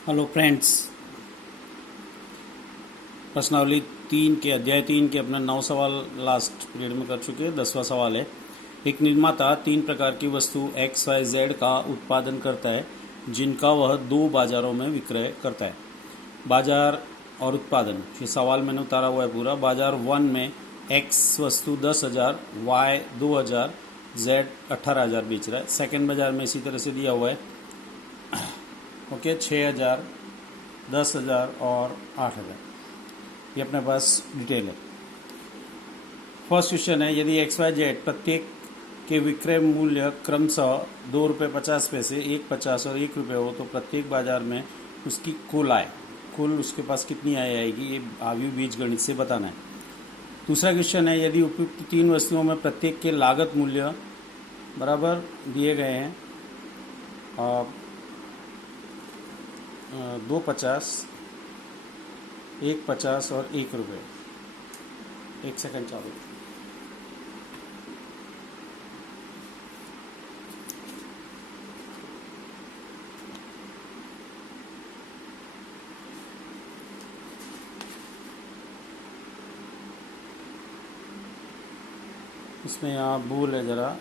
Hello friends. प्रश्नावली 3 के अध्याय 3 के अपने 9 सवाल लास्ट पीरियड में कर चुके हैं। 10वां सवाल है, एक निर्माता 3 प्रकार की वस्तु एक्स वाई जेड का उत्पादन करता है जिनका वह 2 बाजारों में विक्रय करता है। बाजार और उत्पादन, ये सवाल मैंने उतारा हुआ है पूरा। बाजार 1 में एक्स वस्तु 10,000, वाई 2,000, जेड 18,000 बेच रहा है। सेकेंड बाजार में इसी तरह से दिया हुआ है, ओके, 6,000, 10,000 और 8,000। ये अपने पास डिटेल है। फर्स्ट क्वेश्चन है, यदि एक्स वाई जेड प्रत्येक के विक्रय मूल्य क्रमशः ₹2.50, 1.50 और ₹1 हो तो प्रत्येक बाजार में उसकी कुल आय, कुल उसके पास कितनी आय आएगी, ये आयु बीजगणित से बताना है। दूसरा क्वेश्चन है, यदि उपयुक्त 3 वस्तुओं में प्रत्येक के लागत मूल्य बराबर दिए गए हैं, 2.50, 1.50 और ₹1। 1 सेकंड चालू। इसमें यहाँ भूल है ज़रा,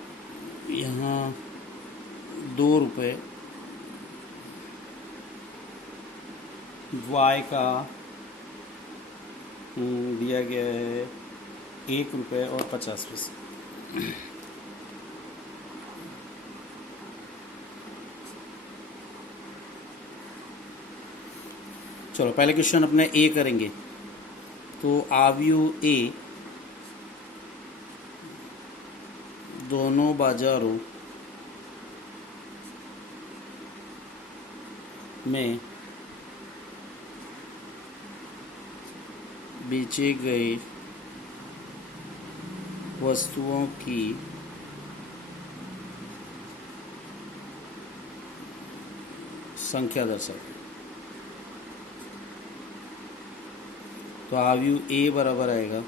यहाँ ₹2 वाई का दिया गया है ₹1 और 50 पैसे। चलो पहले क्वेश्चन अपने ए करेंगे। तो आव्यू ए दोनों बाजारों में बेचे गए वस्तुओं की संख्या दर्शाते। तो आव्यू ए बराबर आएगा,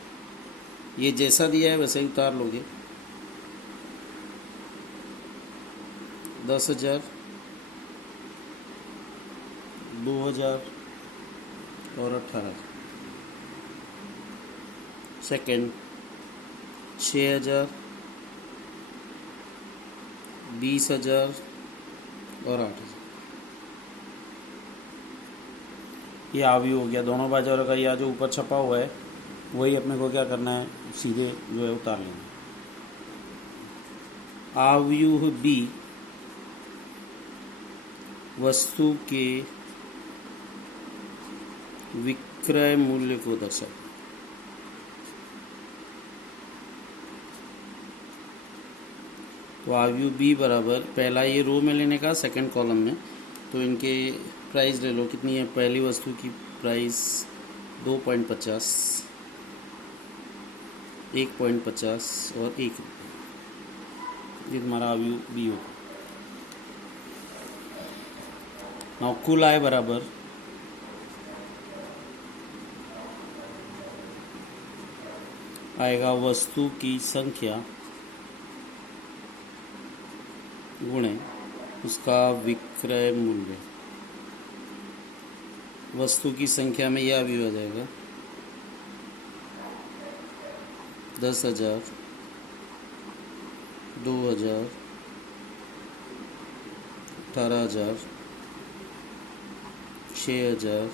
ये जैसा दिया है वैसे ही उतार लोगे, 10,000, 2,000 और 18,000। सेकंड 6,000, 20,000 और 8,000। ये आव्यू हो गया दोनों बाजारों का। यह जो ऊपर छपा हुआ है वही अपने को क्या करना है, सीधे जो है उतार लेना। आव्यूह बी वस्तु के विक्रय मूल्य को दर्शाता। तो आव्यू बी बराबर, पहला ये रो में लेने का, सेकंड कॉलम में। तो इनके प्राइस ले लो, कितनी है पहली वस्तु की प्राइस 2.50, 1.50 और ₹1। ये तुम्हारा आव्यू बी होगा। नाउ कुल आय बराबर आएगा वस्तु की संख्या गुणे उसका विक्रय मूल्य। वस्तु की संख्या में यह भी हो जाएगा 10,000, 2,000, 18,000, 6,000,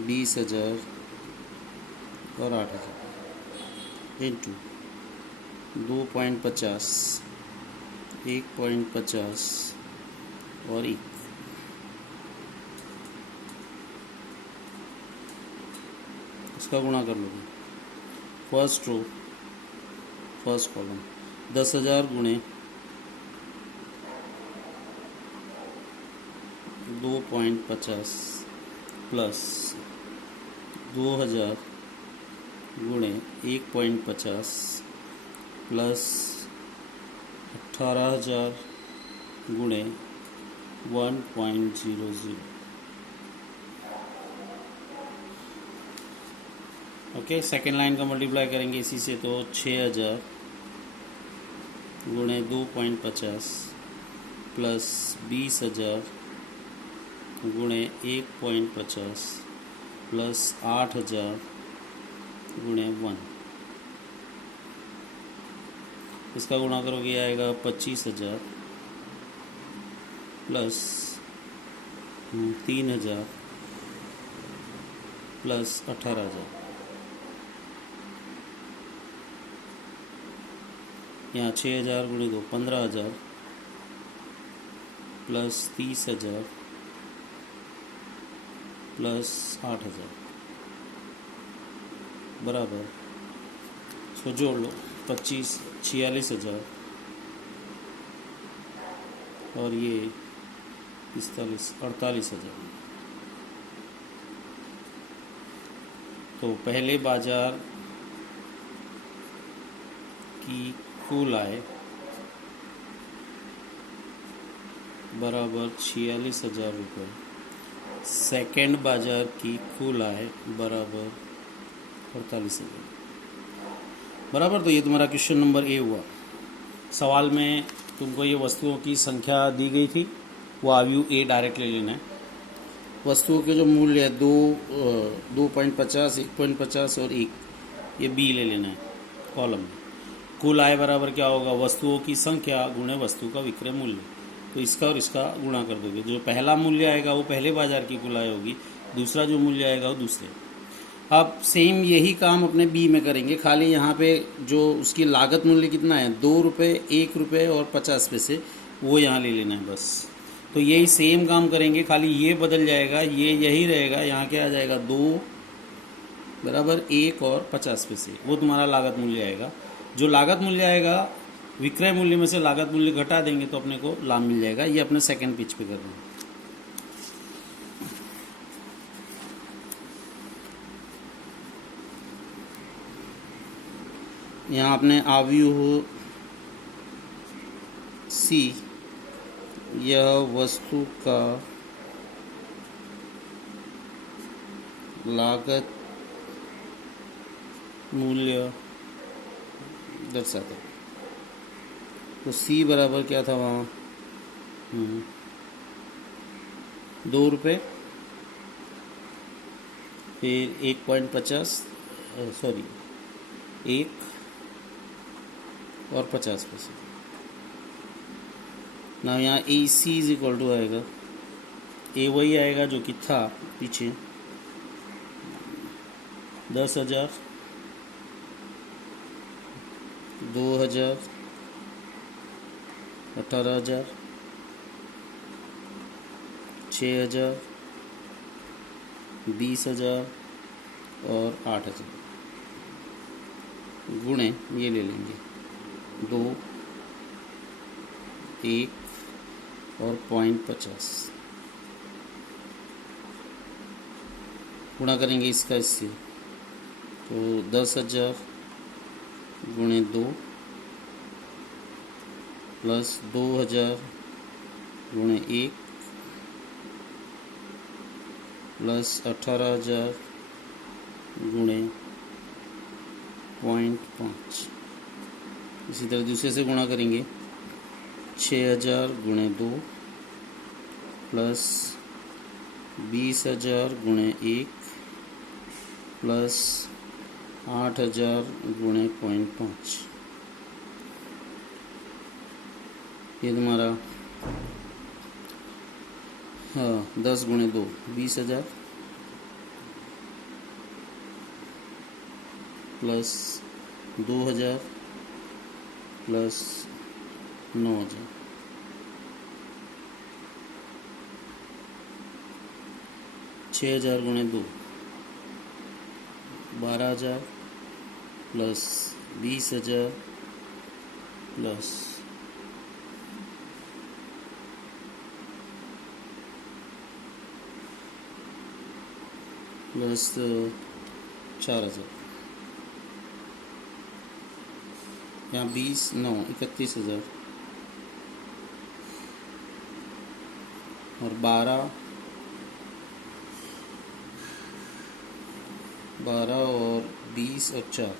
20,000 और 8,000 इंटू 2.50, 1.50 और 1। इसका गुणा कर लोगे। फर्स्ट रो फर्स्ट कॉलम 10,000 गुणे 2.50 प्लस 2,000 गुणे 1.50 प्लस 18,000 गुणे 1.00। ओके, सेकेंड लाइन का मल्टीप्लाई करेंगे इसी से, तो 6,000 गुणे 2.50 प्लस 20,000 गुणे 1.50 प्लस 8,000 गुणे 1, इसका गुणा करोगे आएगा 25,000 प्लस 3,000 प्लस 18,000। यहाँ 6,000 गुणे 2 15,000 प्लस 30,000 प्लस 8,000 बराबर, इसको जोड़ लो 25 46,000 और ये 45 48,000। तो पहले बाजार की कुल आय बराबर 46,000 रुपये, सेकेंड बाजार की कुल आय बराबर 48,000 बराबर। तो ये तुम्हारा क्वेश्चन नंबर ए हुआ। सवाल में तुमको ये वस्तुओं की संख्या दी गई थी, वो आव्यूह ए डायरेक्ट ले लेना है। वस्तुओं के जो मूल्य है 2.50 1.50 और 1, ये बी ले लेना है कॉलम में। कुल आय बराबर क्या होगा, वस्तुओं की संख्या गुणे वस्तु का विक्रय मूल्य। तो इसका और इसका गुणा कर दोगे, जो पहला मूल्य आएगा वो पहले बाजार की कुल आय होगी, दूसरा जो मूल्य आएगा वो दूसरे। अब सेम यही काम अपने बी में करेंगे, खाली यहाँ पे जो उसकी लागत मूल्य कितना है 2 रुपये 1 रुपये और 50 पैसे, वो यहाँ ले लेना है बस। तो यही सेम काम करेंगे, खाली ये बदल जाएगा, ये यही रहेगा, यहाँ क्या आ जाएगा 2 बराबर 1 और 50 पैसे, वो तुम्हारा लागत मूल्य आएगा। जो लागत मूल्य आएगा विक्रय मूल्य में से लागत मूल्य घटा देंगे तो अपने को लाभ मिल जाएगा। ये अपने सेकंड पेज पे कर रहे हैं। यहाँ अपने आव्यूह सी, यह वस्तु का लागत मूल्य दर्शाता है। तो सी बराबर क्या था वहाँ 2 रुपये, फिर 1.50 सॉरी 1 और 50 पैसे। ना यहाँ ए सी इज इक्वल टू आएगा, ए वही आएगा जो कि था पीछे 10,000 2,000 18,000 6,000 20,000 और 8,000 गुणे ये ले लेंगे 2 1 और 0.50 गुणा करेंगे इसका इससे, तो 10,000 गुणे 2 प्लस 2,000 गुणे 1 प्लस 18,000 गुणे 0.5। इसी तरह दूसरे से गुणा करेंगे 6,000 गुणे 2 प्लस 20,000 गुणे 1 प्लस 8,000 गुणे 0.5। ये तुम्हारा 10 गुणे 2 20,000 प्लस 2,000 प्लस 9,000। 6,000 गुणे 2 12,000 प्लस 20,000 प्लस 4,000। यहाँ 20 9 31,000 और 12 और 20 और 4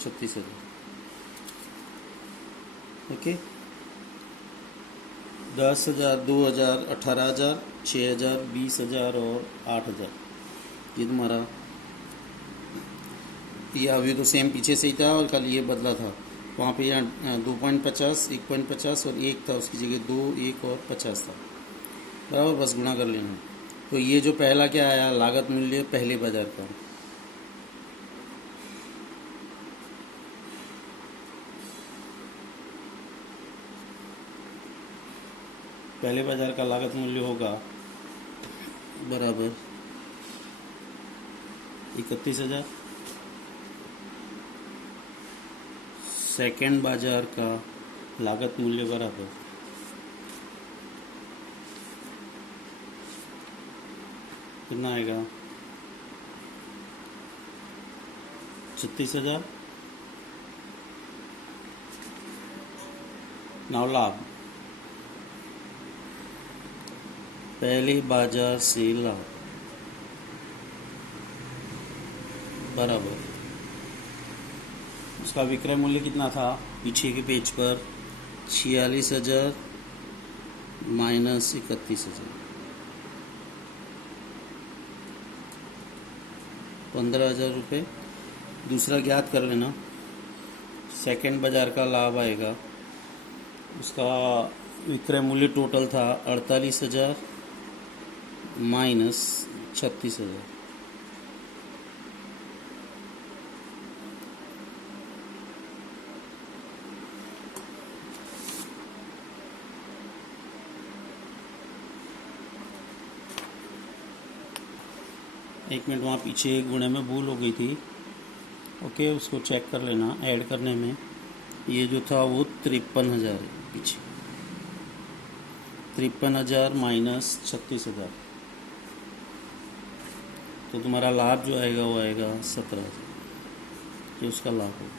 36,000। ओके, 10,000, 2,000, 18,000, 6,000, 20,000 और 8,000। ये तुम्हारा ये अभी तो सेम पीछे से ही था और कल ये बदला था। वहाँ पे यहाँ 2.50, 1.50 और 1 था, उसकी जगह 2, 1 और 50 था। बराबर, बस गुणा कर लेना। तो ये जो पहला क्या आया, लागत मूल्य पहले बाजार का, पहले बाजार का लागत मूल्य होगा बराबर 31,000। सेकंड बाजार का लागत मूल्य बराबर कितना आएगा, 36,000। नाउ लाभ, पहले बाजार से लाभ बराबर, उसका विक्रय मूल्य कितना था पीछे के पेज पर, 46,000 माइनस 31,000, 15,000 रुपये। दूसरा ज्ञात कर लेना, सेकंड बाजार का लाभ आएगा, उसका विक्रय मूल्य टोटल था 48,000 माइनस 36,000, एक मिनट, वहाँ पीछे एक गुणे में भूल हो गई थी। ओके, उसको चेक कर लेना ऐड करने में। ये जो था वो 53,000 है पीछे, 53,000 माइनस 36,000, तो तुम्हारा लाभ जो आएगा वो आएगा 17,000। ये उसका लाभ होगा।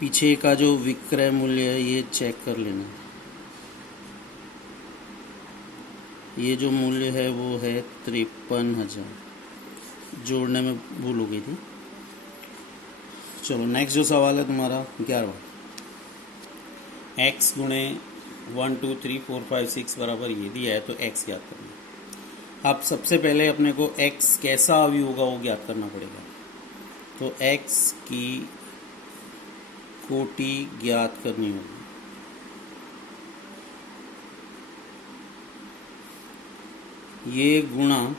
पीछे का जो विक्रय मूल्य है ये चेक कर लेना, ये जो मूल्य है वो है 53,000, जोड़ने में भूल हो गई थी। चलो नेक्स्ट जो सवाल है तुम्हारा 11वां, x गुणे 1 2 3 4 5 6 बराबर ये दिया है, तो x ज्ञात करना है। अब सबसे पहले अपने को x कैसा अवयव होगा वो ज्ञात करना पड़ेगा। तो x की कोटि ज्ञात करनी होगी। ये गुणा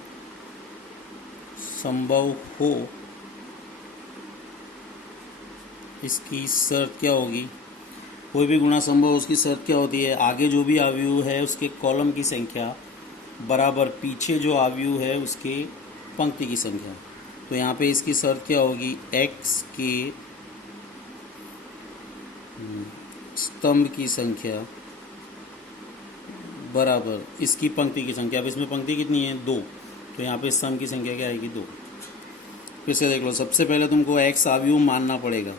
संभव हो, इसकी शर्त क्या होगी, कोई भी गुणा संभव हो उसकी शर्त क्या होती है, आगे जो भी अवयव है उसके कॉलम की संख्या बराबर पीछे जो अवयव है उसके पंक्ति की संख्या। तो यहाँ पे इसकी शर्त क्या होगी, x के स्तंभ की संख्या बराबर इसकी पंक्ति की संख्या। अब इसमें पंक्ति कितनी है, 2, तो यहाँ पे स्तंभ की संख्या क्या आएगी, 2। फिर से देख लो, सबसे पहले तुमको x अवयव मानना पड़ेगा।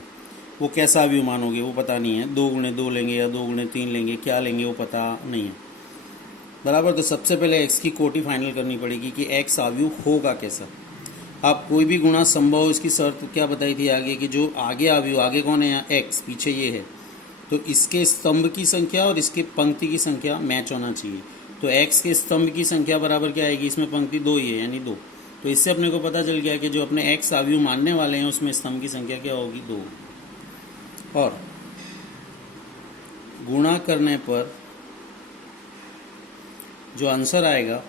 वो कैसा अवयव मानोगे वो पता नहीं है, 2 गुणे 2 लेंगे या 2 गुणे 3 लेंगे, क्या लेंगे वो पता नहीं है बराबर। तो सबसे पहले x की कोटि फाइनल करनी पड़ेगी कि x अवयव होगा कैसा। अब कोई भी गुणा संभव हो इसकी शर्त क्या बताई थी आगे, कि जो आगे अवयव, आगे कौन है यहाँ x, पीछे ये है, तो इसके स्तंभ की संख्या और इसके पंक्ति की संख्या मैच होना चाहिए। तो x के स्तंभ की संख्या बराबर क्या आएगी, इसमें पंक्ति 2 ही है यानी 2। तो इससे अपने को पता चल गया कि जो अपने x अवयव मानने वाले हैं उसमें स्तंभ की संख्या क्या होगी, 2। और गुणा करने पर जो आंसर आएगा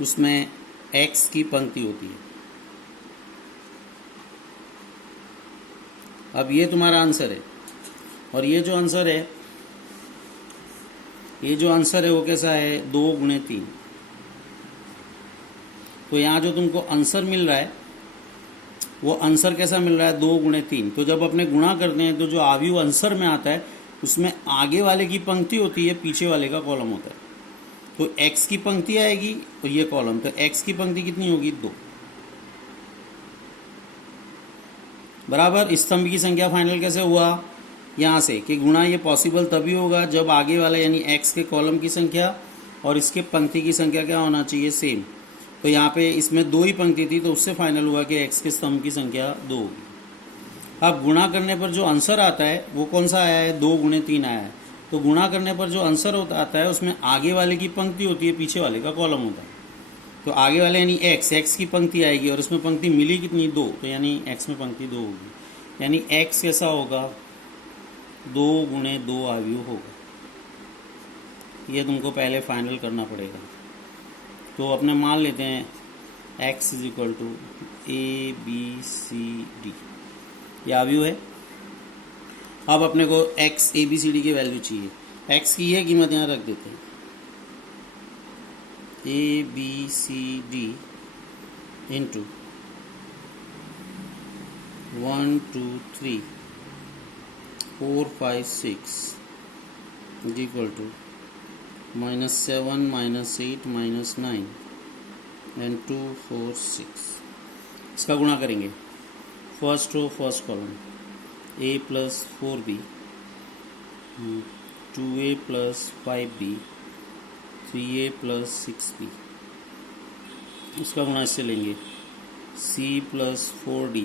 उसमें x की पंक्ति होती है। अब ये तुम्हारा आंसर है, और ये जो आंसर है, वो कैसा है, 2 गुणे 3। तो यहाँ जो तुमको आंसर मिल रहा है वो आंसर कैसा मिल रहा है, 2 गुणे 3। तो जब अपने गुणा करते हैं तो जो अवयव आंसर में आता है उसमें आगे वाले की पंक्ति होती है, पीछे वाले का कॉलम होता है। तो x की पंक्ति आएगी और ये कॉलम, तो x की पंक्ति कितनी होगी, 2 बराबर। स्तंभ की संख्या फाइनल कैसे हुआ, यहाँ से कि गुणा ये पॉसिबल तभी होगा जब आगे वाला यानी x के कॉलम की संख्या और इसके पंक्ति की संख्या क्या होना चाहिए, सेम। तो यहाँ पे इसमें 2 ही पंक्ति थी तो उससे फाइनल हुआ कि x के स्तंभ की संख्या 2 होगी। अब गुणा करने पर जो आंसर आता है वो कौन सा आया है, 2 गुणे 3 आया है। तो गुणा करने पर जो आंसर होता आता है उसमें आगे वाले की पंक्ति होती है, पीछे वाले का कॉलम होता है। तो आगे वाले यानी एक्स की पंक्ति आएगी और उसमें पंक्ति मिली कितनी, 2, तो यानी एक्स में पंक्ति 2 होगी। यानी एक्स कैसा होगा, 2 गुणे 2 आयु होगा। ये तुमको पहले फाइनल करना पड़ेगा। तो अपने मान लेते हैं x is equal to ABCD, ये आयु है। अब अपने को x ABCD की वैल्यू चाहिए। x की यह कीमत यहाँ रख देते हैं, ABCD into 1 2 3 4 5 6 is equal to -7 -8 -9 and 2 4 6। इसका गुणा करेंगे, first row first column, a plus 4b 2a plus 5b 3a plus 6b। इसका गुणा इससे लेंगे, c plus 4d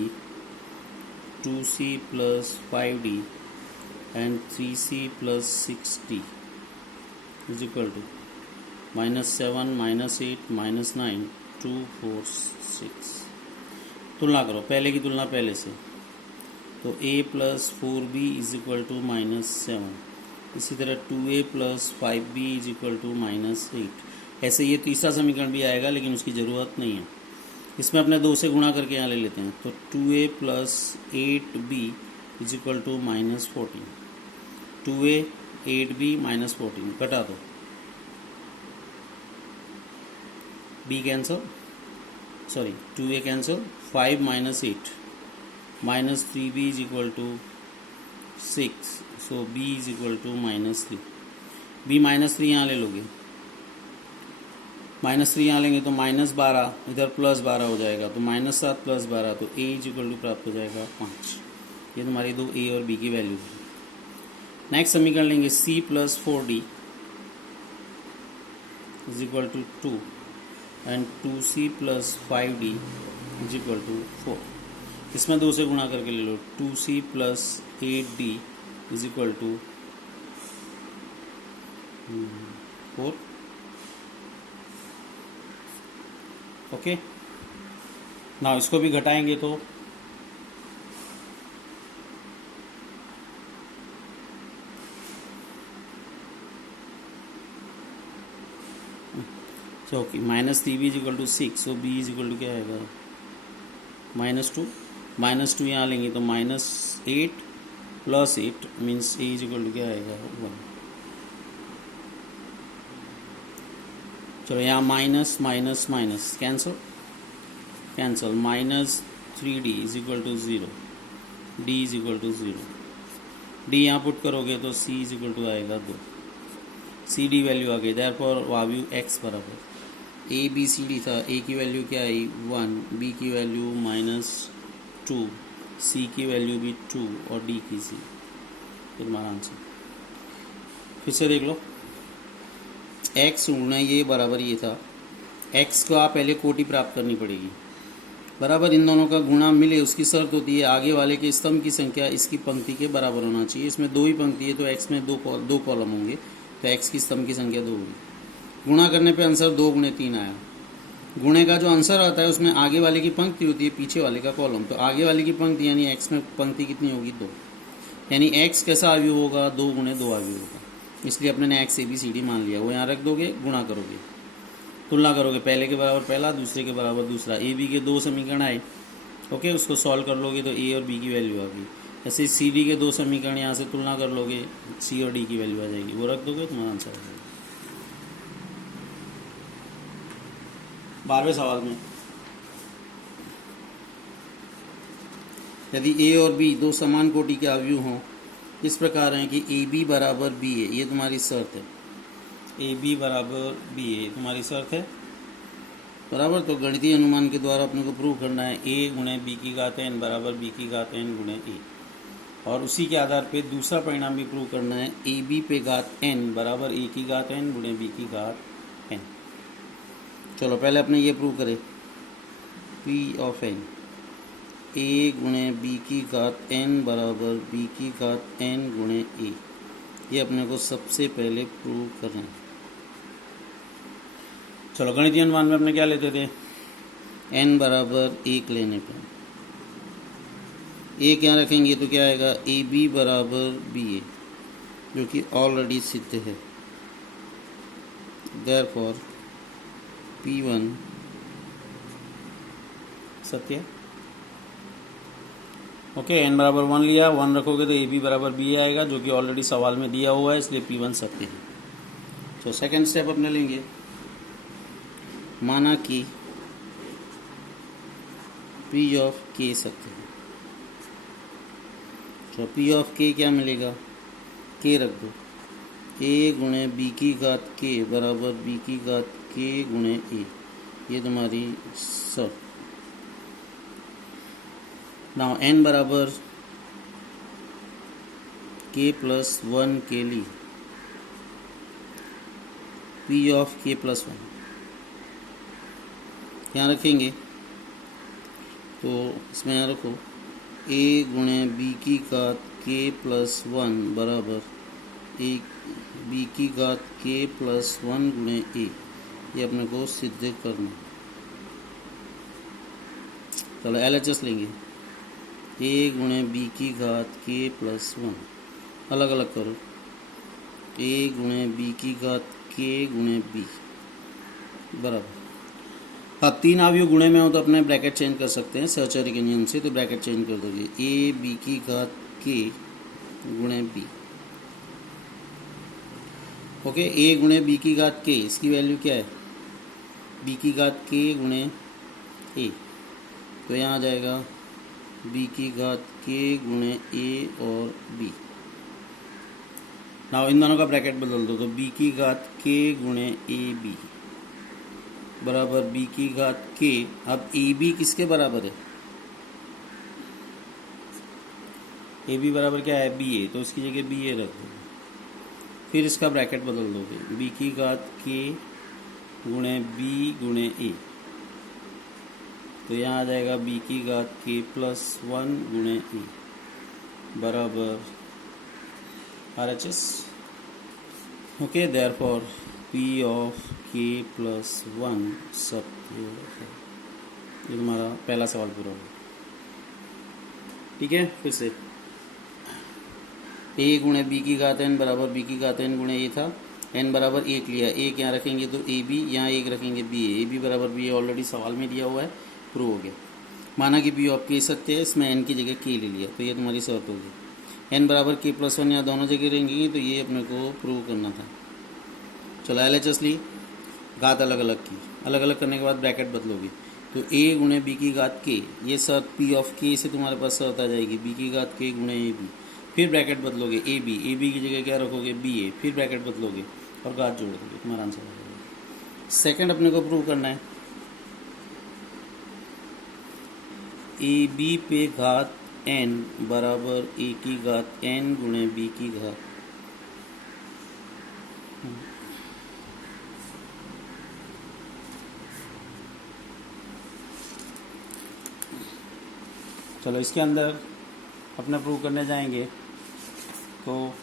2c plus 5d and 3c plus 6d is equal to -7 -8 -9 2 4 6। तुलना करो, पहले की तुलना पहले से, तो a plus 4b is equal to -7। इसी तरह 2a plus 5b is equal to -8। ऐसे ये तीसरा समीकरण भी आएगा लेकिन उसकी ज़रूरत नहीं है। इसमें अपने 2 से गुणा करके यहाँ ले लेते हैं, तो 2a plus 8b is equal to -14। 2a 8b -14 घटा दो, b cancel, sorry 2a cancel, 5 - 8 -3b is equal to 6, so b is equal to -3। b -3 यहाँ ले लोगे, -3 यहाँ लेंगे तो -12, इधर +12 हो जाएगा, तो -7 + 12, तो a इज इक्वल टू प्राप्त हो जाएगा 5। ये तुम्हारी 2 a और b की वैल्यू है। नेक्स्ट समीकरण लेंगे, c plus 4d is equal to 2 and 2c plus 5d is equal to 4। इसमें 2 से गुणा करके ले लो, 2c plus 8d is equal to 4। Okay, ना इसको भी घटाएंगे तो okay, -3b is equal to 6, so b is equal to क्या आएगा, -2। -2 यहाँ लेंगे तो -8 plus 8 means a is equal to क्या आएगा, 1। चलो यहाँ minus minus minus cancel cancel, -3d is equal to 0, d is equal to 0। d यहाँ पुट करोगे तो c इज इक्वल टू आएगा 2। सी डी वैल्यू आ गई, देयरफॉर वाल्यू x बराबर ABCD था, a की वैल्यू क्या आई 1, b की वैल्यू -2, c की वैल्यू भी 2 और d की c। फिर हमारा आंसर फिर से देख लो, x गुणा ये बराबर ये था, x को आप पहले कोटि प्राप्त करनी पड़ेगी, बराबर इन दोनों का गुणा मिले उसकी शर्त होती है आगे वाले के स्तंभ की संख्या इसकी पंक्ति के बराबर होना चाहिए। इसमें 2 ही पंक्ति है तो x में 2 कॉलम होंगे, तो x की स्तंभ की संख्या 2 होगी। गुणा करने पे आंसर 2 गुणे 3 आया। गुणे का जो आंसर आता है उसमें आगे वाले की पंक्ति होती है, पीछे वाले का कॉलम, तो आगे वाले की पंक्ति यानी x में पंक्ति कितनी होगी 2, यानी x कैसा आयु होगा, 2 गुणे 2 आयु होगा। इसलिए अपने ने x ABCD मान लिया, वो यहाँ रख दोगे, गुणा करोगे, तुलना करोगे, पहले के बराबर पहला, दूसरे के बराबर दूसरा, ए बी के 2 समीकरण आए, ओके, उसको सॉल्व कर लोगे तो a और b की वैल्यू आ गई। ऐसे सी डी के 2 समीकरण यहाँ से तुलना कर लोगे, c और d की वैल्यू आ जाएगी, वो रख दोगे, तुम्हारा आंसर आ जाएगा। 12वें सवाल में यदि a और b 2 समान कोटि के अवयव हों, इस प्रकार है कि AB बराबर BA, ये तुम्हारी शर्त है, AB बराबर BA तुम्हारी शर्त है, बराबर। तो गणितीय अनुमान के द्वारा अपने को प्रूव करना है a गुणे b की घात n बराबर b की घात n गुणे a, और उसी के आधार पे दूसरा परिणाम भी प्रूव करना है AB पे घात n बराबर a की घात n गुणे b की घात n। चलो पहले अपने ये प्रूव करें, P ऑफ n ए गुणे बी की घात एन बराबर बी की घात एन गुणे ए। ये अपने को सबसे पहले प्रूव करना है। चलो गणितीय अनुमान में अपने क्या लेते थे, एन बराबर 1 लेने पर ए क्या रखेंगे तो क्या आएगा, ए बी बराबर बी ए, जो कि ऑलरेडी सिद्ध है। देयरफॉर P1 सत्य। ओके, एन बराबर 1 लिया, 1 रखोगे तो ए बी बराबर बी आएगा, जो कि ऑलरेडी सवाल में दिया हुआ है, इसलिए P1 सत्य है। तो सेकंड स्टेप अपने लेंगे, माना कि P ऑफ K सत्य है। तो P ऑफ K क्या मिलेगा, K रख दो, A गुणे बी की घात K बराबर बी की घात K गुणे A। ये तुम्हारी सब। नाउ n बराबर K प्लस 1 के लिए P ऑफ K प्लस 1 यहाँ रखेंगे, तो इसमें यहाँ रखो A गुणे बी की घात K प्लस 1 बराबर ए बी की घात K प्लस 1 गुणे A। ये अपने को सिद्ध करना। चलो LHS लेंगे, ए गुणे बी की घात K प्लस 1, अलग अलग करो, ए गुणे बी की घात K गुणे B बराबर। अब 3 अवयव गुणे में हो तो अपने ब्रैकेट चेंज कर सकते हैं सहचर्य के नियम से, तो ब्रैकेट चेंज कर दोगे, ए बी की घात K गुणे B। ओके, ए गुणे बी की घात K, इसकी वैल्यू क्या है, बी की घात K गुणे A, तो यहाँ आ जाएगा बी की घात K गुणे A और B। नाउ इन दोनों का ब्रैकेट बदल दो, तो बी की घात K गुणे AB बराबर बी की घात K। अब AB किसके बराबर है, AB बराबर क्या है, BA, तो इसकी जगह BA रख दो। फिर इसका ब्रैकेट बदल दोगे, बी की घात K गुणे B गुणे A, तो यहाँ आ जाएगा बी की घात K प्लस 1 गुणे A बराबर RHS। Okay, therefore P of K plus 1 सत्य है। ये तुम्हारा पहला सवाल पूरा हो। ठीक है, फिर से A गुणे बी की घात n बराबर बी की घात n गुणे A था, n बराबर 1 लिया, A क्या रखेंगे तो ए बी, यहाँ 1 रखेंगे बी ए बी बराबर बी ए, ऑलरेडी सवाल में दिया हुआ है, प्रूव हो गया। माना कि P ऑफ K सत्य है, इसमें n की जगह K ले लिया, तो ये तुम्हारी शर्त होगी। n बराबर K प्लस 1 यहाँ दोनों जगह रहेंगी, तो ये अपने को प्रूव करना था। चलो LHS ली, घात अलग अलग की, अलग अलग करने के बाद ब्रैकेट बदलोगे, तो A गुणे बी की घात K, ये शर्त P ऑफ K से तुम्हारे पास शर्त आ जाएगी, बी की घात K गुणे ए बी। फिर ब्रैकेट बदलोगे, ए बी की जगह क्या रखोगे, बी ए, फिर ब्रैकेट बदलोगे और घात जोड़ दोगे, तुम्हारा आंसर आ जाएगा। सेकेंड अपने को प्रूव करना है, ए बी पे घात n बराबर ए की घात n गुणे बी की घात। चलो इसके अंदर अपना प्रूव करने जाएंगे, तो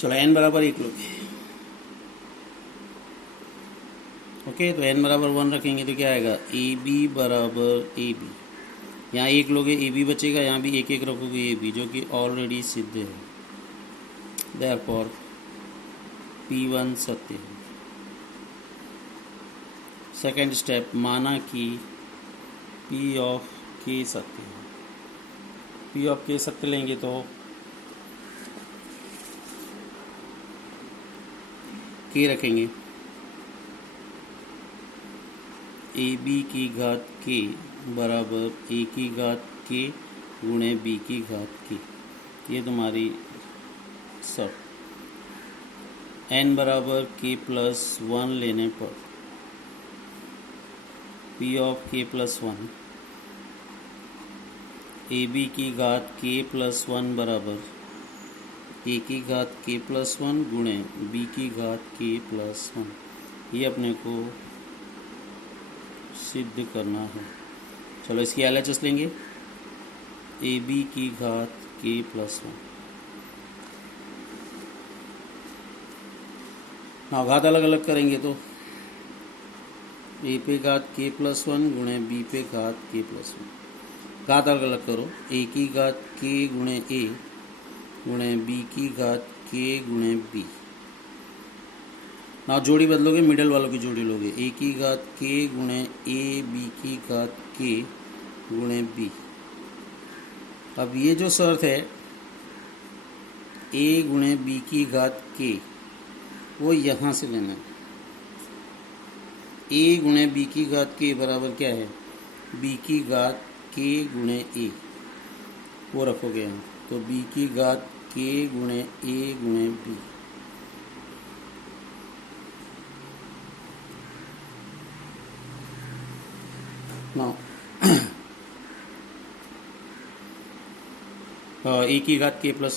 चलो n बराबर 1 लोगे। ओके, तो n बराबर 1 रखेंगे तो क्या आएगा, ए बी बराबर ए बी, यहाँ 1 लोगे ए बी बचेगा, यहाँ भी 1 1 रखोगे ए बी, जो कि ऑलरेडी सिद्ध है। देयरफॉर P1 सत्य है। सेकेंड स्टेप, माना कि P ऑफ K सत्य है। P ऑफ K सत्य लेंगे तो K रखेंगे, ए बी की घात K बराबर A की घात K गुणे B की घात K। ये तुम्हारी सब। n बराबर K प्लस 1 लेने पर P of K plus 1, A B की घात K प्लस 1 बराबर ए की घात के प्लस वन गुणे बी की घात के प्लस वन, ये अपने को सिद्ध करना है। चलो इसकी LHS लेंगे, ए बी की घात के प्लस वन। हाँ, घात अलग अलग करेंगे तो ए पे घात के प्लस वन गुणे बी पे घात के प्लस वन। घात अलग अलग करो, ए की घात के गुणे ए गुणे बी की घात के गुणे बी। ना जोड़ी बदलोगे, मिडल वालों की जोड़ी लोगे, ए की घात के गुणे ए बी की घात के गुणे बी। अब ये जो शर्त है ए गुणे बी की घात के, वो यहाँ से लेना है। ए गुणे बी की घात के बराबर क्या है, बी की घात के गुणे ए, वो रखोगे यहाँ, तो बी की घात के गुणे ए गुणे बी। नाउ ए की घात के प्लस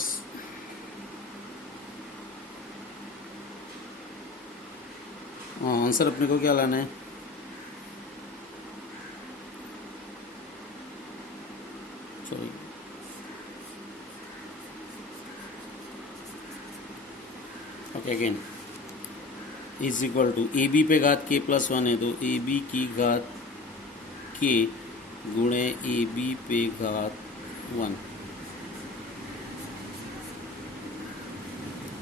आंसर अपने को क्या लाना है, sorry okay again is equal to A B पे घात के प्लस वन है, तो ए बी की घात के गुणे ए बी पे घात वन।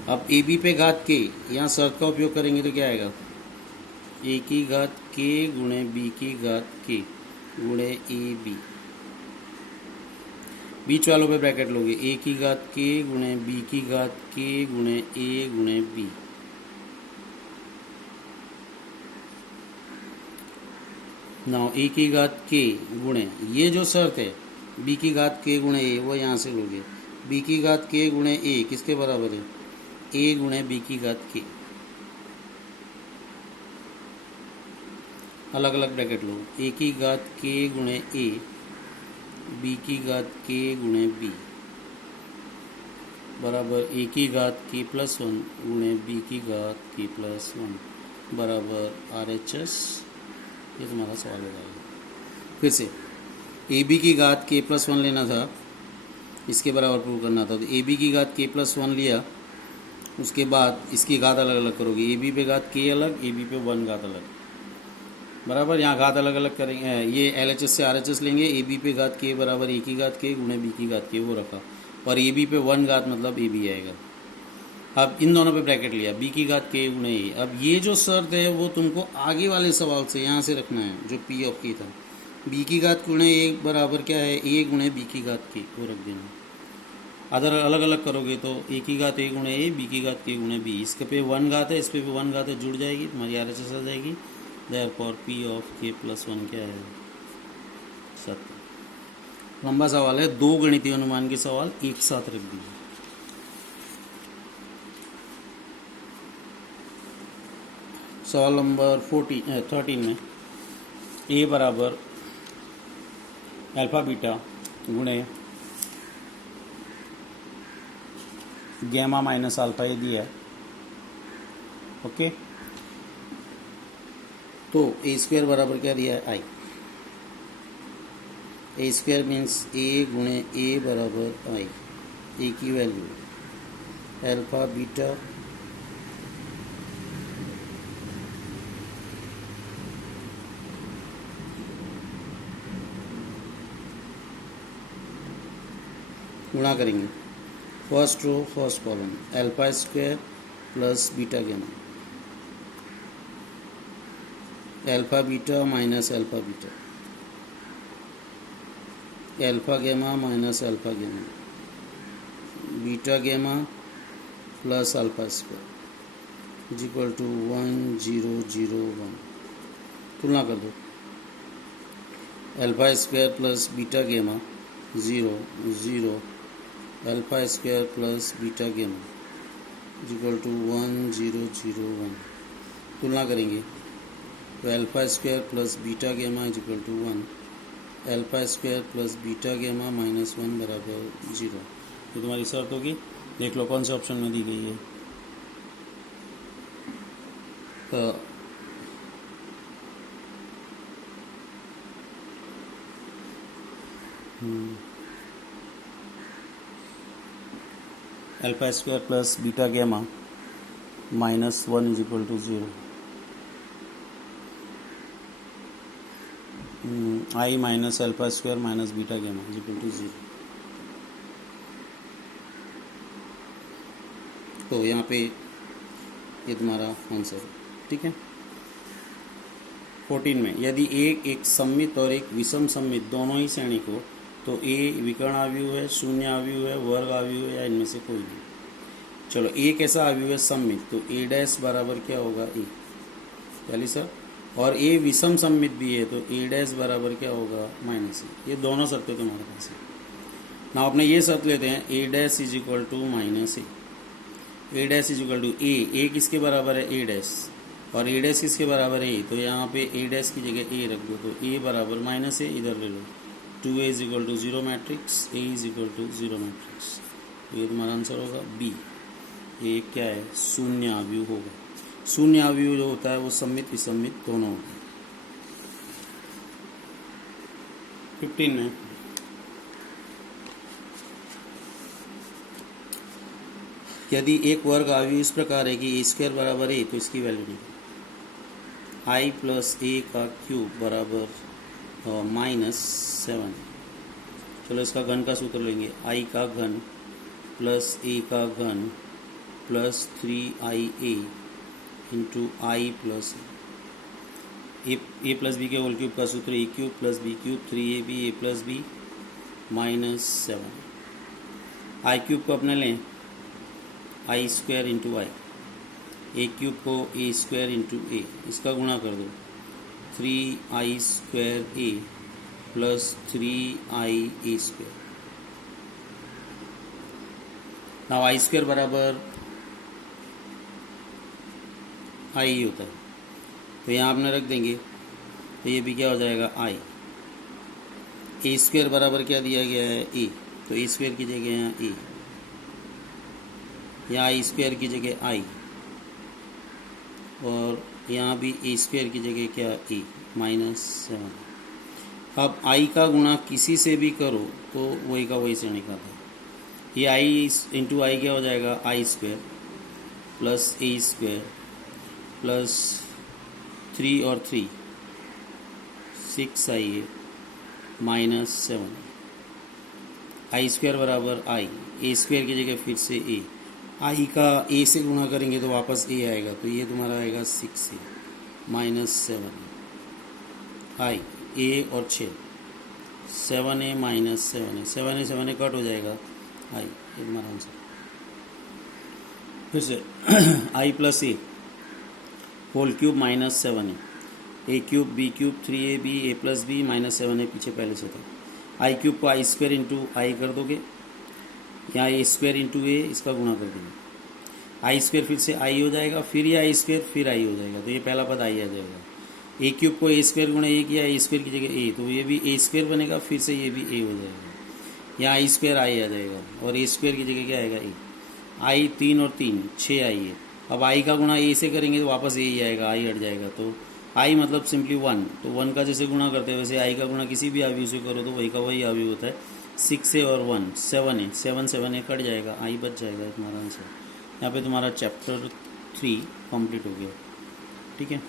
अब ए बी पे घात के, यहाँ शर्त का उपयोग करेंगे तो क्या आएगा, ए की घात के गुणे बी की घात के गुणे ए बी। बीच वालों पे ब्रैकेट लोगे, ए की घात के गुणे बी की घात के गुणे ए गुणे बी। नाउ ए की घात के गुणे, ये जो शर्त है बी की घात के गुणे ए, वो यहाँ से लोगे, बी की घात के गुणे ए किसके बराबर है, ए गुणे बी की घात के। अलग अलग ब्रैकेट लो, ए की घात के गुणे ए बी की घात के गुणे बी बराबर ए की घात के प्लस वन गुणे बी की घात के प्लस वन बराबर RHS। ये तुम्हारा सवाल हो जाएगा। फिर से ए बी की घात के प्लस वन लेना था, इसके बराबर प्रूव करना था, तो ए बी की घात के प्लस वन लिया, उसके बाद इसकी घात अलग अलग करोगे, ए बी पे घात के अलग, ए बी पे वन घात अलग, बराबर। यहाँ घात अलग अलग करेंगे, ये LHS से RHS लेंगे, ए बी पे घात के बराबर ए की घात के गुणे बी की घात के, वो रखा, और ए बी पे वन घात मतलब ए बी आएगा। अब इन दोनों पे ब्रैकेट लिया, बी की घात के गुणे ए। अब ये जो शर्त है वो तुमको आगे वाले सवाल से यहाँ से रखना है, जो P ऑफ K था, बी की घात गुणे ए बराबर क्या है, ए गुणे बी की घात के, वो रख देना। अदर अलग अलग करोगे तो ए की घात ए गुणे ए, बी की घात के गुणे बी, इसके पे वन घात है, इस पे भी वन घात है, जुड़ जाएगी, तुम्हारी RHS आ जाएगी। Therefore P of K plus one क्या है, सत्य। लंबा सवाल है, दो गणितीय अनुमान के सवाल एक साथ रख दीजिए। सवाल नंबर 13 में ए बराबर अल्फा बीटा गुणे गैमा माइनस अल्फा ये दिया है, ओके। तो ए स्क्वायर बराबर क्या दिया है, आई। ए स्क्वायर मीन्स ए गुणे ए बराबर आई, ए की वैल्यू अल्फा बीटा गुणा करेंगे, first row first column, alpha square plus beta gamma, alpha beta minus alpha beta, alpha gamma minus alpha gamma, beta gamma plus alpha square is equal to 1 0 0 1। तुलना कर दो, alpha square plus beta gamma 0 0, alpha square plus beta gamma is equal to 1 0 0 1। तुलना करेंगे तो alpha square plus beta gamma is equal to 1, alpha square plus beta gamma minus 1 बराबर 0। ये तुम्हारी शर्त होगी। देख लो कौन से ऑप्शन में दी गई है। Alpha square plus beta gamma -1 is equal to 0। I minus alpha square minus beta gamma is equal to 0। तो यहाँ पे ये तुम्हारा आंसर है। ठीक है। 14 में यदि एक सममित और एक विषम सममित दोनों ही श्रेणी को, तो ए विकर्ण आव्यूह है, शून्य आव्यूह है, वर्ग आव्यूह है, या इनमें से कोई नहीं। चलो ए कैसा आव्यूह है? सममित, तो ए डैश बराबर क्या होगा? ए। यानी सर, और ए विषम सममित भी है, तो ए डैश बराबर क्या होगा? माइनस ए। ये दोनों शर्तें तुम्हारे पास है ना। अपने ये शर्त लेते हैं, A dash is equal to minus A dash is equal to A किसके बराबर है? ए डैश, और ए डैश किसके बराबर है? ए। तो यहाँ पे ए डैश की जगह ए रख दो, तो ए बराबर माइनस ए, इधर ले लो 2a is equal to 0 matrix, A is equal to 0 matrix. तो ये तुम्हारा आंसर होगा बी। ये क्या है? शून्य आव्यूह होगा। शून्य आव्यूह जो होता है वो सममित विसम्मित दोनों होते हैं। 15 में यदि एक वर्ग आव्यूह इस प्रकार है कि ए स्क्वायर बराबर ए, तो इसकी वैल्यू नहीं। आई प्लस ए का क्यूब बराबर -7। चलो इसका घन का सूत्र लेंगे। आई का घन प्लस ए का घन plus 3ia into I plus A plus B के होल क्यूब का सूत्र A cube plus B cube 3ab A plus B -7। I cube को अपने लें I square into I, A cube को ए स्क्वायर इंटू ए, इसका गुणा कर दो 3i square A plus 3ia square. Now I square बराबर आई होता है, तो यहाँ आपने रख देंगे, तो ये भी क्या हो जाएगा? आई। ए स्क्वायर बराबर क्या दिया गया है? ए, तो ए स्क्वायर की जगह यहाँ ए, यहाँ आई स्क्वायर की जगह आई, और यहाँ भी ए स्क्वायर की जगह क्या? ए -7। अब आई का गुणा किसी से भी करो तो वही का वही से निकलता है। ये आई इंटू आई क्या हो जाएगा? आई स्क्वायर प्लस ए स्क्वायर प्लस 3 और 3 6ia -7। आई स्क्वायर बराबर आई, ए स्क्वायर की जगह फिर से ए, आई का ए से गुणा करेंगे तो वापस ए आएगा, तो ये तुम्हारा आएगा 6a -7 आई ए और 6 7a -7a 7a कट हो जाएगा आई। ये तुम्हारा आंसर। फिर से आई plus A whole cube -7a, A cube B cube 3ab A plus B -7a पीछे पहले से था। आई क्यूब को आई स्क्वायर इंटू आई कर दोगे, यहाँ ए स्क्वायर इंटू ए, इसका गुणा कर देंगे। आई स्क्वायर फिर से आई हो जाएगा, फिर ये आई स्क्वायर फिर आई हो जाएगा, तो ये पहला पद आई आ जाएगा। ए क्यूब को ए स्क्वायर गुणा ए किया, ए स्क्वायर की जगह ए, तो ये भी ए स्क्वायर बनेगा, फिर से ये भी ए हो जाएगा। यहाँ आई स्क्वायर आई आ जाएगा, और ए स्क्वायर की जगह क्या आएगा? ए। आई 3 और 3 6 आई है। अब आई का गुणा ए से करेंगे तो वापस ए ही आएगा, आई हट जाएगा, तो आई मतलब सिंपली 1, तो 1 का जैसे गुणा करते हैं वैसे आई का गुणा किसी भी आव्यूह से करो तो वही का वही आव्यूह होता है। 6a और 1 7a 7 कट जाएगा, आई बच जाएगा तुम्हारा आंसर। यहाँ पे तुम्हारा चैप्टर 3 कंप्लीट हो गया। ठीक है।